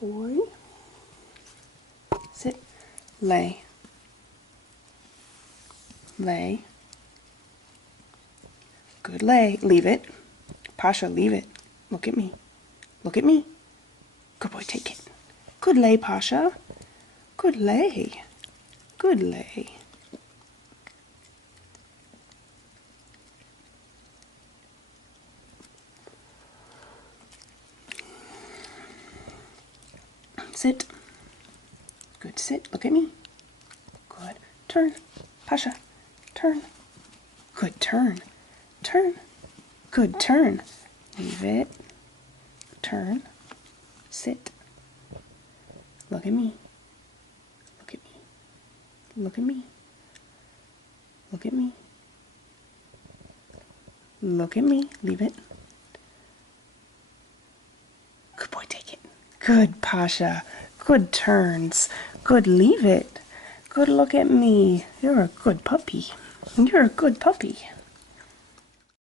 boy. Sit. Lay. Lay. Good lay. Leave it. Pasha, leave it. Look at me. Look at me. Good boy, take it. Good lay, Pasha. Good lay. Good lay. Sit. Good, sit. Look at me. Good. Turn. Pasha. Turn. Good, turn. Turn. Good, turn. Leave it. Turn. Sit. Look at me. Look at me. Look at me. Look at me. Look at me. Leave it. Good boy, take it. Good, Pasha. Good turns. Good, leave it. Good, look at me. You're a good puppy. You're a good puppy.